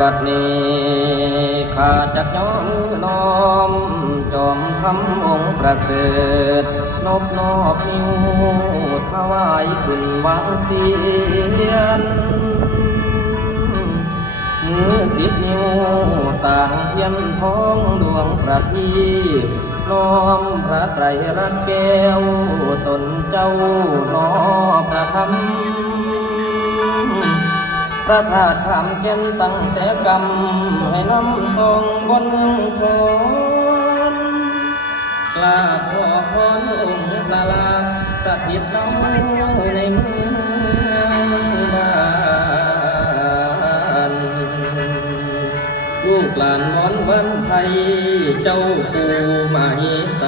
บัดนี้ข้าจักย้อมือน้อม จอมทำองค์ประเสริฐนบนอบนิ้วถวายขึ้นวางเสียนมือสิบนิ้วต่างเทียนท้องดวงประทีน้อมพระไตรรัตน์แก้วตนเจ้าน้อพระธรรม พระธาตุขามเก็นตั้งแต่กำให้น้ำทรงบนเมืองคนกราขอพรองค์พระลาสถิตน้ำในเมืองบ้านลูกหลานมอนวันไทยเจ้าปู่มาฮิสา